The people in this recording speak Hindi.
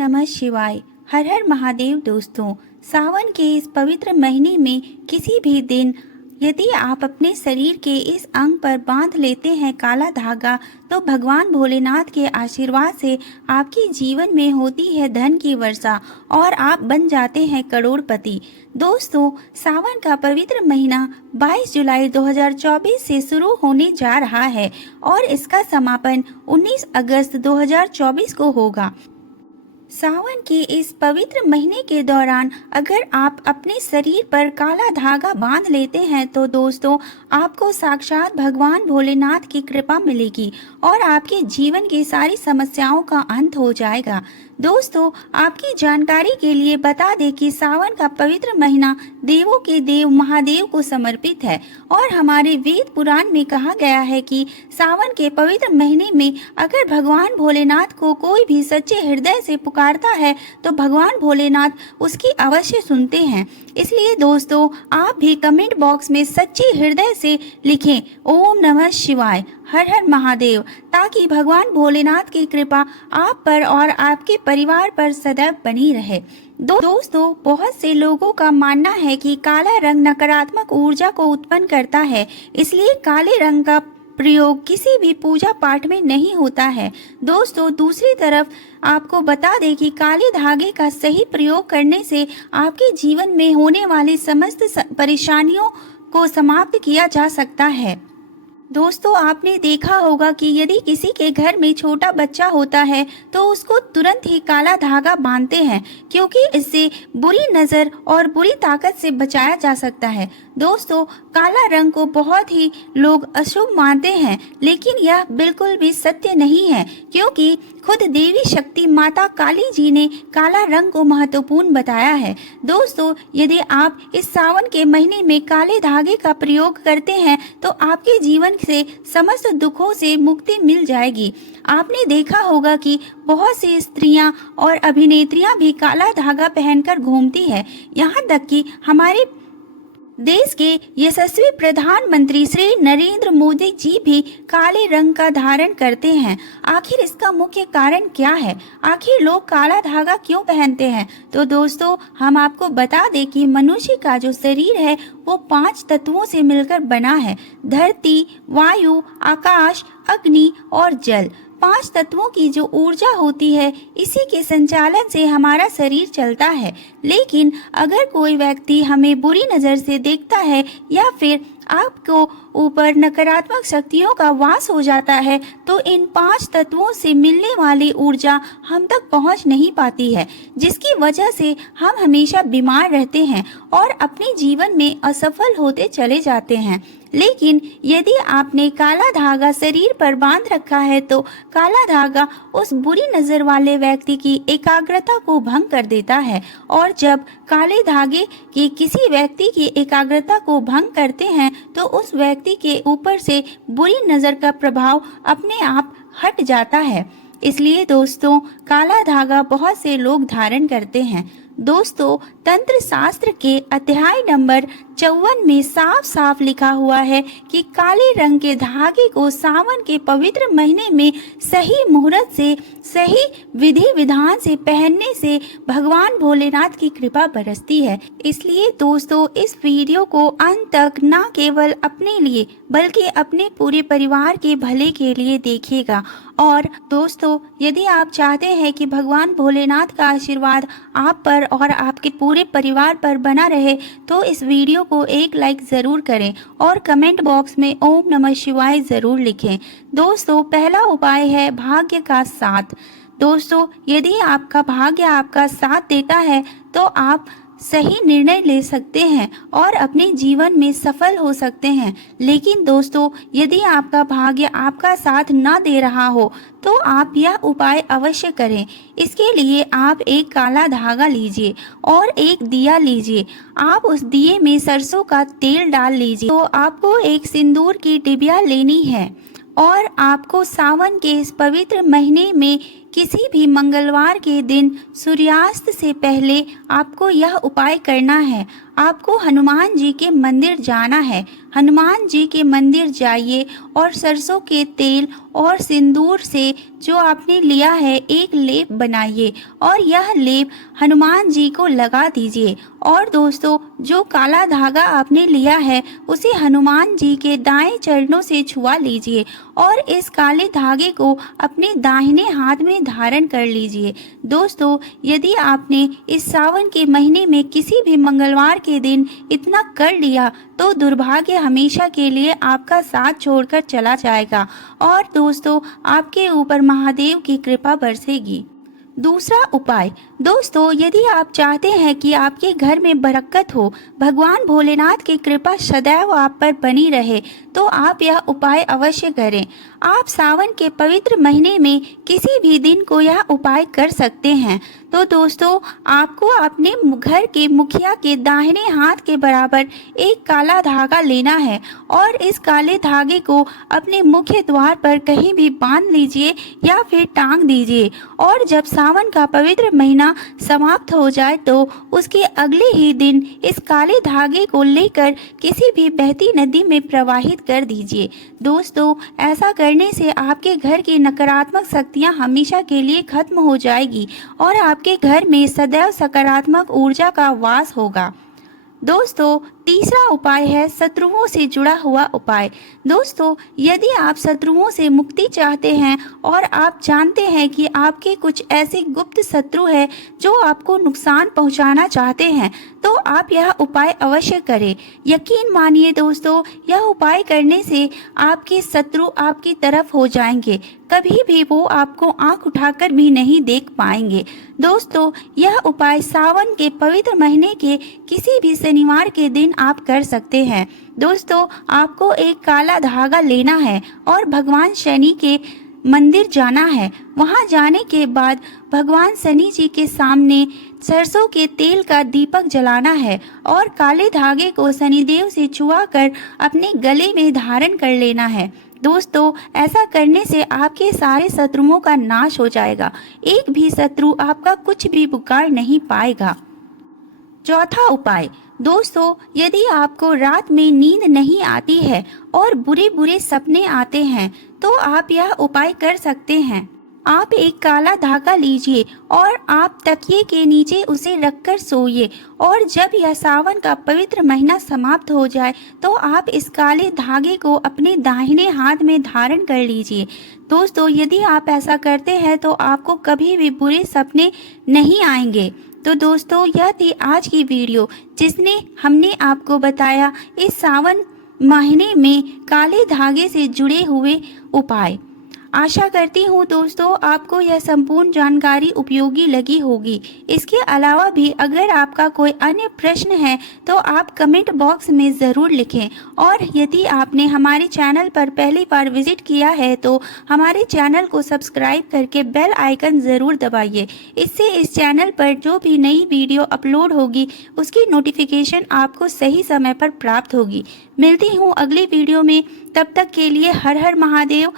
नमः शिवाय। हर हर महादेव। दोस्तों, सावन के इस पवित्र महीने में किसी भी दिन यदि आप अपने शरीर के इस अंग पर बांध लेते हैं काला धागा, तो भगवान भोलेनाथ के आशीर्वाद से आपके जीवन में होती है धन की वर्षा और आप बन जाते हैं करोड़पति। दोस्तों, सावन का पवित्र महीना 22 जुलाई 2024 से शुरू होने जा रहा है और इसका समापन 19 अगस्त 2024 को होगा। सावन के इस पवित्र महीने के दौरान अगर आप अपने शरीर पर काला धागा बांध लेते हैं तो दोस्तों, आपको साक्षात भगवान भोलेनाथ की कृपा मिलेगी और आपके जीवन की सारी समस्याओं का अंत हो जाएगा। दोस्तों, आपकी जानकारी के लिए बता दें कि सावन का पवित्र महीना देवों के देव महादेव को समर्पित है और हमारे वेद पुराण में कहा गया है कि सावन के पवित्र महीने में अगर भगवान भोलेनाथ को कोई भी सच्चे हृदय से पुकारता है तो भगवान भोलेनाथ उसकी अवश्य सुनते हैं। इसलिए दोस्तों, आप भी कमेंट बॉक्स में सच्चे हृदय से लिखें ओम नमः शिवाय, हर हर महादेव, ताकि भगवान भोलेनाथ की कृपा आप पर और आपके परिवार पर सदैव बनी रहे। दोस्तों, बहुत से लोगों का मानना है कि काला रंग नकारात्मक ऊर्जा को उत्पन्न करता है, इसलिए काले रंग का प्रयोग किसी भी पूजा पाठ में नहीं होता है। दोस्तों, दूसरी तरफ आपको बता दें कि काले धागे का सही प्रयोग करने से आपके जीवन में होने वाली समस्त परेशानियों को समाप्त किया जा सकता है। दोस्तों, आपने देखा होगा कि यदि किसी के घर में छोटा बच्चा होता है तो उसको तुरंत ही काला धागा बांधते हैं, क्योंकि इससे बुरी नज़र और बुरी ताकत से बचाया जा सकता है। दोस्तों, काला रंग को बहुत ही लोग अशुभ मानते हैं, लेकिन यह बिल्कुल भी सत्य नहीं है, क्योंकि खुद देवी शक्ति माता काली जी ने काला रंग को महत्वपूर्ण बताया है। दोस्तों, यदि आप इस सावन के महीने में काले धागे का प्रयोग करते हैं तो आपके जीवन से समस्त दुखों से मुक्ति मिल जाएगी। आपने देखा होगा कि बहुत सी स्त्रियां और अभिनेत्रियां भी काला धागा पहनकर घूमती है। यहाँ तक कि हमारे देश के यशस्वी प्रधानमंत्री श्री नरेंद्र मोदी जी भी काले रंग का धारण करते हैं। आखिर इसका मुख्य कारण क्या है? आखिर लोग काला धागा क्यों पहनते हैं? तो दोस्तों, हम आपको बता दें कि मनुष्य का जो शरीर है वो 5 तत्वों से मिलकर बना है: धरती, वायु, आकाश, अग्नि और जल। 5 तत्वों की जो ऊर्जा होती है, इसी के संचालन से हमारा शरीर चलता है। लेकिन अगर कोई व्यक्ति हमें बुरी नज़र से देखता है या फिर आपको ऊपर नकारात्मक शक्तियों का वास हो जाता है, तो इन 5 तत्वों से मिलने वाली ऊर्जा हम तक पहुंच नहीं पाती है, जिसकी वजह से हम हमेशा बीमार रहते हैं और अपने जीवन में असफल होते चले जाते हैं। लेकिन यदि आपने काला धागा शरीर पर बांध रखा है तो काला धागा उस बुरी नज़र वाले व्यक्ति की एकाग्रता को भंग कर देता है, और जब काले धागे की किसी व्यक्ति की एकाग्रता को भंग करते हैं तो उस व्यक्ति के ऊपर से बुरी नज़र का प्रभाव अपने आप हट जाता है। इसलिए दोस्तों, काला धागा बहुत से लोग धारण करते हैं। दोस्तों, तंत्र शास्त्र के अध्याय नंबर 54 में साफ साफ लिखा हुआ है कि काले रंग के धागे को सावन के पवित्र महीने में सही मुहूर्त से, सही विधि विधान से पहनने से भगवान भोलेनाथ की कृपा बरसती है। इसलिए दोस्तों, इस वीडियो को अंत तक न केवल अपने लिए बल्कि अपने पूरे परिवार के भले के लिए देखिएगा। और दोस्तों, यदि आप चाहते हैं कि भगवान भोलेनाथ का आशीर्वाद आप पर और आपके पूरे परिवार पर बना रहे, तो इस वीडियो को एक लाइक ज़रूर करें और कमेंट बॉक्स में ओम नमः शिवाय ज़रूर लिखें। दोस्तों, पहला उपाय है भाग्य का साथ। दोस्तों, यदि आपका भाग्य आपका साथ देता है तो आप सही निर्णय ले सकते हैं और अपने जीवन में सफल हो सकते हैं। लेकिन दोस्तों, यदि आपका भाग्य आपका साथ न दे रहा हो तो आप यह उपाय अवश्य करें। इसके लिए आप एक काला धागा लीजिए और एक दिया लीजिए। आप उस दिए में सरसों का तेल डाल लीजिए। तो आपको एक सिंदूर की डिबिया लेनी है और आपको सावन के इस पवित्र महीने में किसी भी मंगलवार के दिन सूर्यास्त से पहले आपको यह उपाय करना है। आपको हनुमान जी के मंदिर जाना है। हनुमान जी के मंदिर जाइए और सरसों के तेल और सिंदूर से जो आपने लिया है एक लेप बनाइए और यह लेप हनुमान जी को लगा दीजिए। और दोस्तों, जो काला धागा आपने लिया है उसे हनुमान जी के दाएं चरणों से छुआ लीजिए और इस काले धागे को अपने दाहिने हाथ में धारण कर लीजिए। दोस्तों, यदि आपने इस सावन के महीने में किसी भी मंगलवार के दिन इतना कर लिया तो दुर्भाग्य हमेशा के लिए आपका साथ छोड़कर चला जाएगा और दोस्तों, आपके ऊपर महादेव की कृपा बरसेगी। दूसरा उपाय, दोस्तों, यदि आप चाहते हैं कि आपके घर में बरकत हो, भगवान भोलेनाथ की कृपा सदैव आप पर बनी रहे, तो आप यह उपाय अवश्य करें। आप सावन के पवित्र महीने में किसी भी दिन को यह उपाय कर सकते हैं। तो दोस्तों, आपको अपने घर के मुखिया के दाहिने हाथ के बराबर एक काला धागा लेना है और इस काले धागे को अपने मुख्य द्वार पर कहीं भी बांध लीजिए या फिर टांग दीजिए और जब सावन का पवित्र महीना समाप्त हो जाए तो उसके अगले ही दिन इस काले धागे को लेकर किसी भी बहती नदी में प्रवाहित कर दीजिए। दोस्तों, ऐसा करने से आपके घर की नकारात्मक शक्तियां हमेशा के लिए खत्म हो जाएगी और आपके घर में सदैव सकारात्मक ऊर्जा का वास होगा। दोस्तों, तीसरा उपाय है शत्रुओं से जुड़ा हुआ उपाय। दोस्तों, यदि आप शत्रुओं से मुक्ति चाहते हैं और आप जानते हैं कि आपके कुछ ऐसे गुप्त शत्रु हैं जो आपको नुकसान पहुंचाना चाहते हैं, तो आप यह उपाय अवश्य करें। यकीन मानिए दोस्तों, यह उपाय करने से आपके शत्रु आपकी तरफ हो जाएंगे, कभी भी वो आपको आंख उठाकर भी नहीं देख पाएंगे। दोस्तों, यह उपाय सावन के पवित्र महीने के किसी भी शनिवार के दिन आप कर सकते हैं। दोस्तों, आपको एक काला धागा लेना है और भगवान शनि के मंदिर जाना है। वहां जाने के बाद भगवान शनि जी के सामने सरसों के तेल का दीपक जलाना है और काले धागे को शनिदेव से छुआ कर अपने गले में धारण कर लेना है। दोस्तों, ऐसा करने से आपके सारे शत्रुओं का नाश हो जाएगा। एक भी शत्रु आपका कुछ भी बिगाड़ नहीं पाएगा। चौथा उपाय, दोस्तों, यदि आपको रात में नींद नहीं आती है और बुरे बुरे सपने आते हैं तो आप यह उपाय कर सकते हैं। आप एक काला धागा लीजिए और आप तकिए के नीचे उसे रखकर सोइए और जब यह सावन का पवित्र महीना समाप्त हो जाए तो आप इस काले धागे को अपने दाहिने हाथ में धारण कर लीजिए। दोस्तों, यदि आप ऐसा करते हैं तो आपको कभी भी बुरे सपने नहीं आएंगे। तो दोस्तों, यह थी आज की वीडियो जिसने हमने आपको बताया इस सावन महीने में काले धागे से जुड़े हुए उपाय। आशा करती हूँ दोस्तों आपको यह संपूर्ण जानकारी उपयोगी लगी होगी। इसके अलावा भी अगर आपका कोई अन्य प्रश्न है तो आप कमेंट बॉक्स में ज़रूर लिखें और यदि आपने हमारे चैनल पर पहली बार विजिट किया है तो हमारे चैनल को सब्सक्राइब करके बेल आइकन ज़रूर दबाइए। इससे इस चैनल पर जो भी नई वीडियो अपलोड होगी उसकी नोटिफिकेशन आपको सही समय पर प्राप्त होगी। मिलती हूँ अगली वीडियो में, तब तक के लिए हर हर महादेव।